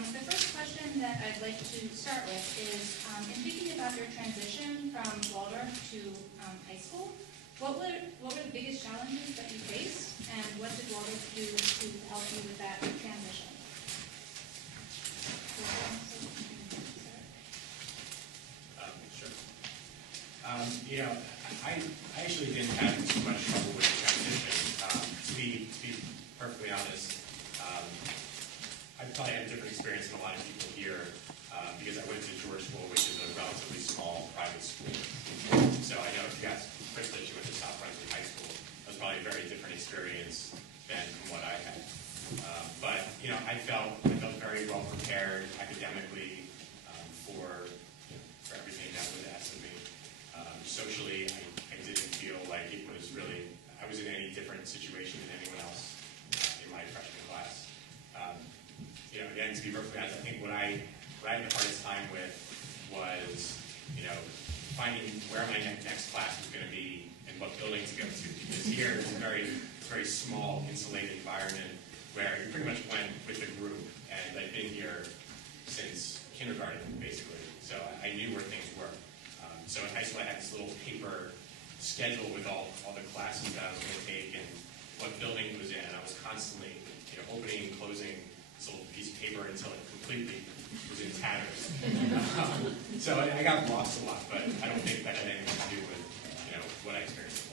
The first question that I'd like to start with is, in thinking about your transition from Waldorf to high school, what were the biggest challenges that you faced, and what did Waldorf do to help you with that transition? Sure. I actually didn't have too much trouble with the transition. To be perfectly honest, I probably had a different experience than a lot of people here because I went to Waldorf School, which is a relatively small private school. So I know if you ask Princeton, she went to South Brunswick High School. That was probably a very different experience than from what I had. But I felt very well prepared academically for everything that was asked of me. Socially, I didn't feel like it was really, I was in any different situation than anyone else in my freshman class. Again, to be perfectly honest, I think what I had the hardest time with was, finding where my next class was going to be and what building to go to. Because here it's a very small, insulated environment where you pretty much went with the group, and I've been here since kindergarten, basically. So I knew where things were. So in high school, I had this little paper schedule with all the classes that I was going to take and what building it was in. And I was constantly, opening and closing this little piece of paper until it completely was in tatters. So I got lost a lot, but I don't think that had anything to do with, what I experienced.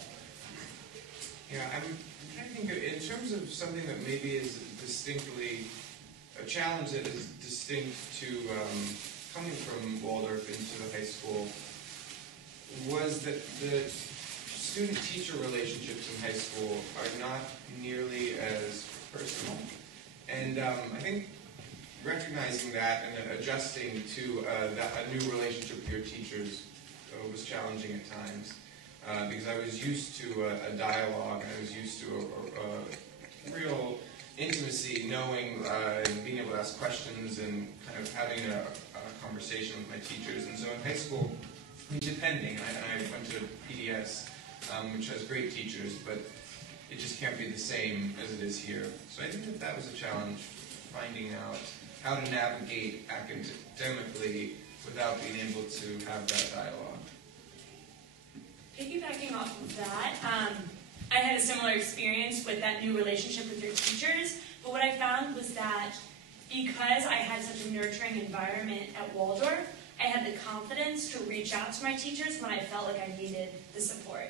Yeah, I'm trying to think of, in terms of something that maybe is distinctly a challenge that is distinct to coming from Waldorf into the high school, was that the student-teacher relationships in high school are not nearly as personal. And I think recognizing that and adjusting to a new relationship with your teachers was challenging at times. Because I was used to a dialogue, and I was used to a real intimacy, knowing and being able to ask questions and kind of having a conversation with my teachers. And so in high school, depending, I went to PDS, which has great teachers, but it just can't be the same as it is here. So I think that was a challenge, finding out how to navigate academically without being able to have that dialogue. Piggybacking off of that, I had a similar experience with that new relationship with your teachers, but what I found was that because I had such a nurturing environment at Waldorf, I had the confidence to reach out to my teachers when I felt like I needed the support.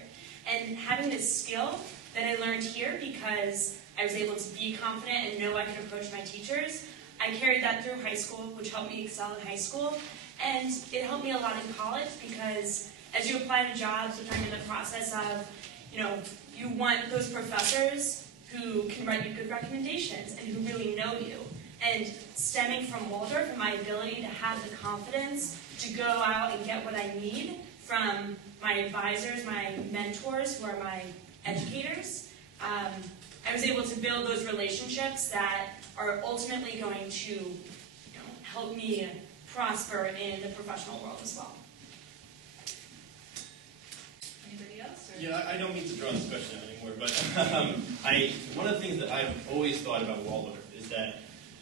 And having this skill that I learned here because I was able to be confident and know I could approach my teachers, I carried that through high school, which helped me excel in high school, and it helped me a lot in college because as you apply to jobs, which I'm in the process of, you want those professors who can write you good recommendations and who really know you. And stemming from Waldorf and my ability to have the confidence to go out and get what I need from my advisors, my mentors, who are my educators, I was able to build those relationships that are ultimately going to help me prosper in the professional world as well. Anybody else? Or? Yeah, I don't mean to draw this question out anymore, but one of the things that I've always thought about Waldorf is that,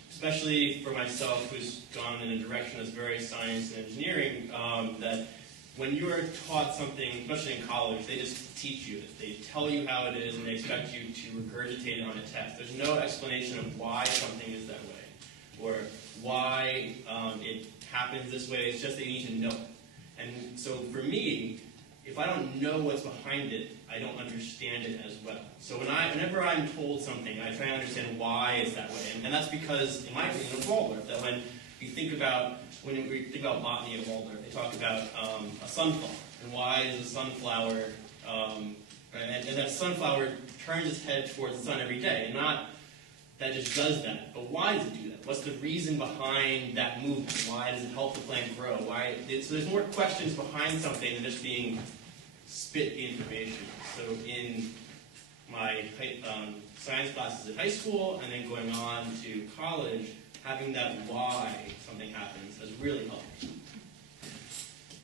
especially for myself, who's gone in a direction that's very science and engineering, that when you are taught something, especially in college, they just teach you it. They tell you how it is, and they expect you to regurgitate it on a test. There's no explanation of why something is that way, or why it happens this way. It's just that you need to know it. And so for me, if I don't know what's behind it, I don't understand it as well. So whenever I'm told something, I try to understand why it's that way. And that's because, in my opinion, of Waldorf, that when we think about botany at Waldorf, they talk about a sunflower. And why is a sunflower, and that sunflower turns its head towards the sun every day. And not that it just does that, but why does it do that? What's the reason behind that movement? Why does it help the plant grow? So there's more questions behind something than just being spit information. So in my science classes at high school and then going on to college, having that why something happens has really helped me.